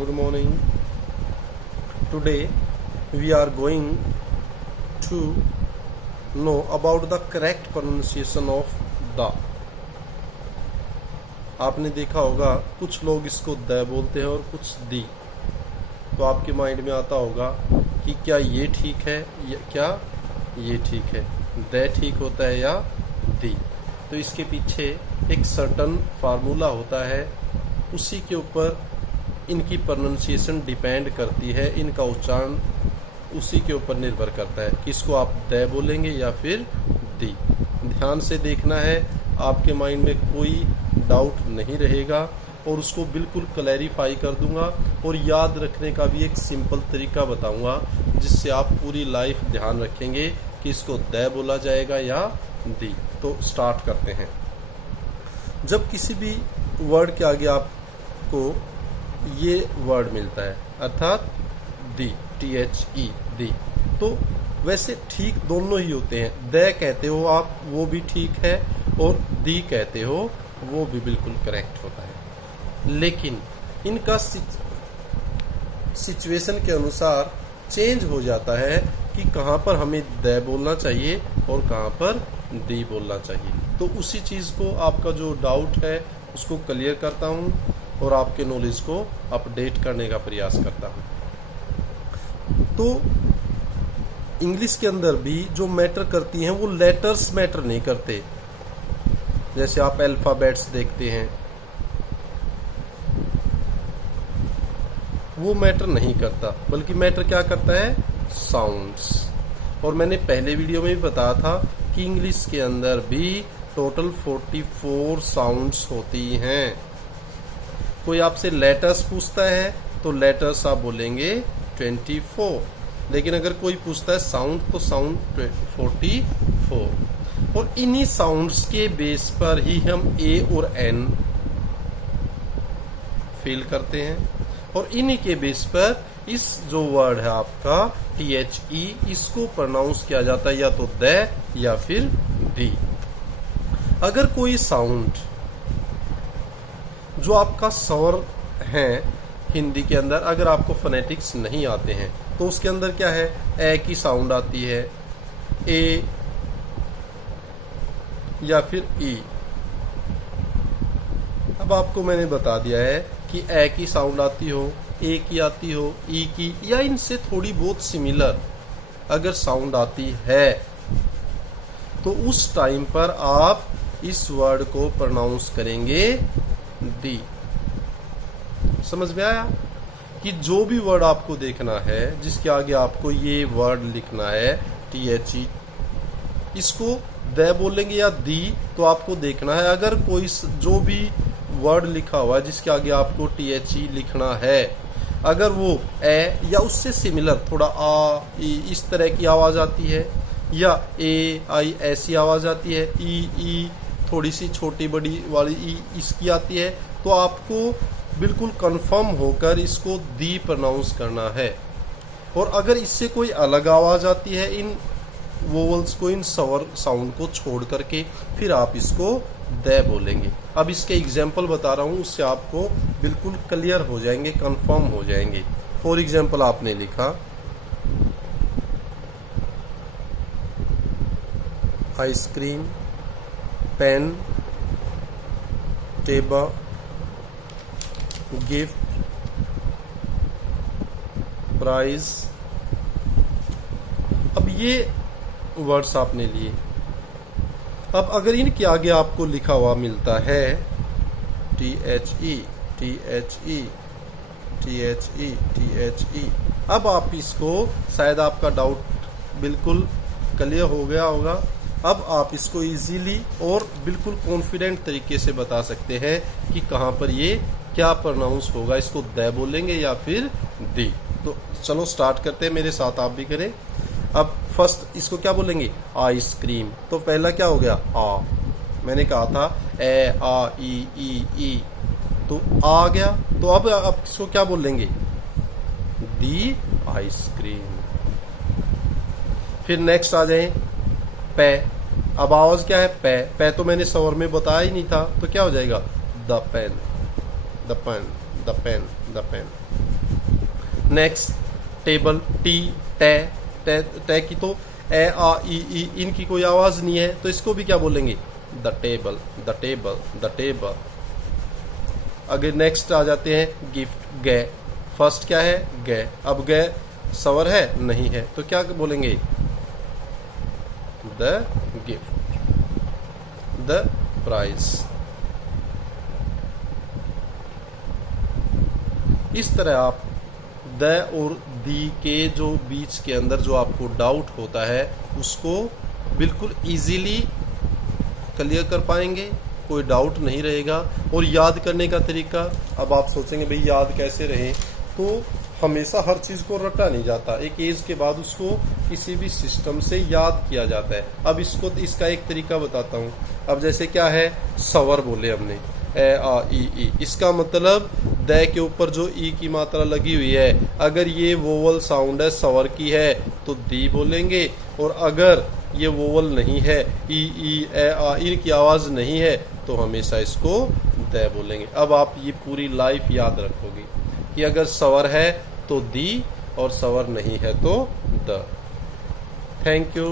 Good morning. Today we are going to know about the correct pronunciation of the. आपने देखा होगा कुछ लोग इसको द बोलते हैं और कुछ दी। तो आपके माइंड में आता होगा कि क्या ये ठीक है या क्या ये ठीक है, द ठीक होता है या दी। तो इसके पीछे एक सर्टन फार्मूला होता है, उसी के ऊपर इनकी प्रोनाउंसिएशन डिपेंड करती है, इनका उच्चारण उसी के ऊपर निर्भर करता है कि इसको आप द बोलेंगे या फिर दी। ध्यान से देखना है, आपके माइंड में कोई डाउट नहीं रहेगा और उसको बिल्कुल क्लैरिफाई कर दूंगा और याद रखने का भी एक सिंपल तरीका बताऊंगा जिससे आप पूरी लाइफ ध्यान रखेंगे कि इसको द बोला जाएगा या दी। तो स्टार्ट करते हैं। जब किसी भी वर्ड के आगे आपको ये वर्ड मिलता है अर्थात दी, THE दी, तो वैसे ठीक दोनों ही होते हैं। द कहते हो आप वो भी ठीक है और दी कहते हो वो भी बिल्कुल करेक्ट होता है, लेकिन इनका सिचुएशन के अनुसार चेंज हो जाता है कि कहाँ पर हमें द बोलना चाहिए और कहाँ पर दी बोलना चाहिए। तो उसी चीज़ को आपका जो डाउट है उसको क्लियर करता हूँ और आपके नॉलेज को अपडेट करने का प्रयास करता हूँ। तो इंग्लिश के अंदर भी जो मैटर करती हैं वो लेटर्स मैटर नहीं करते। जैसे आप अल्फाबेट्स देखते हैं वो मैटर नहीं करता, बल्कि मैटर क्या करता है, साउंड्स। और मैंने पहले वीडियो में भी बताया था कि इंग्लिश के अंदर भी टोटल 44 साउंड्स होती हैं। कोई आपसे लेटर्स पूछता है तो लेटर्स आप बोलेंगे 24, लेकिन अगर कोई पूछता है साउंड तो साउंड 44। और इन्हीं साउंड्स के बेस पर ही हम ए और एन फील करते हैं और इन्हीं के बेस पर इस जो वर्ड है आपका THE, इसको प्रोनाउंस किया जाता है या तो द या फिर दी। अगर कोई साउंड जो आपका स्वर है हिंदी के अंदर, अगर आपको फोनेटिक्स नहीं आते हैं तो उसके अंदर क्या है, ए की साउंड आती है, ए या फिर ई। अब आपको मैंने बता दिया है कि ए की साउंड आती हो, ए की आती हो, ई की, या इनसे थोड़ी बहुत सिमिलर अगर साउंड आती है तो उस टाइम पर आप इस वर्ड को प्रोनाउंस करेंगे दी। समझ में आया कि जो भी वर्ड आपको देखना है जिसके आगे आपको ये वर्ड लिखना है THE, इसको द बोलेंगे या दी, तो आपको देखना है अगर कोई जो भी वर्ड लिखा हुआ है जिसके आगे आपको THE लिखना है, अगर वो ए या उससे सिमिलर थोड़ा आ ई इस तरह की आवाज आती है, या ए आई ऐसी आवाज आती है, ई थोड़ी सी छोटी बड़ी वाली ई इसकी आती है, तो आपको बिल्कुल कंफर्म होकर इसको दी प्रोनाउंस करना है। और अगर इससे कोई अलग आवाज आती है इन वोवल्स को, इन स्वर साउंड को छोड़ करके, फिर आप इसको द बोलेंगे। अब इसके एग्जाम्पल बता रहा हूं, उससे आपको बिल्कुल क्लियर हो जाएंगे, कंफर्म हो जाएंगे। फॉर एग्जाम्पल आपने लिखा ice cream, pen, table, gift, prize. अब ये वर्ड्स आपने लिए। अब अगर इनके आगे आपको लिखा हुआ मिलता है THE, THE, THE, THE, अब आप इसको, शायद आपका डाउट बिल्कुल क्लियर हो गया होगा, अब आप इसको इजीली और बिल्कुल कॉन्फिडेंट तरीके से बता सकते हैं कि कहाँ पर ये क्या प्रोनाउंस होगा, इसको द बोलेंगे या फिर दी। तो चलो स्टार्ट करते हैं, मेरे साथ आप भी करें। अब फर्स्ट इसको क्या बोलेंगे, आइसक्रीम। तो पहला क्या हो गया, आ। मैंने कहा था ए आ ई, तो आ गया। तो अब आप इसको क्या बोलेंगे, दी आइसक्रीम। फिर नेक्स्ट आ जाए पे। अब आवाज क्या है, पे तो मैंने स्वर में बताया ही नहीं था, तो क्या हो जाएगा, the pen, the pen, the pen, the pen. Next table, T, टे, टे, टे की तो ए आ ई इनकी कोई आवाज नहीं है, तो इसको भी क्या बोलेंगे? The table, the table, the table. अगर नेक्स्ट आ जाते हैं गिफ्ट, गे। फर्स्ट क्या है? गे। अब गे स्वर है? नहीं है, तो क्या बोलेंगे? The gift, the prize. इस तरह आप द और दी के जो बीच के अंदर जो आपको डाउट होता है उसको बिल्कुल इजीली क्लियर कर पाएंगे, कोई डाउट नहीं रहेगा। और याद करने का तरीका, अब आप सोचेंगे भाई याद कैसे रहे, तो हमेशा हर चीज को रटा नहीं जाता, एक एज के बाद उसको किसी भी सिस्टम से याद किया जाता है। अब इसका एक तरीका बताता हूँ। अब जैसे क्या है, स्वर बोले हमने, ए आ ई, इसका मतलब द के ऊपर जो ई की मात्रा लगी हुई है, अगर ये वोवल साउंड है, स्वर की है, तो दी बोलेंगे। और अगर ये वोवल नहीं है, ई ए आ ई की आवाज नहीं है, तो हमेशा इसको द बोलेंगे। अब आप ये पूरी लाइफ याद रखोगे कि अगर स्वर है तो दी और स्वर नहीं है तो द। Thank you.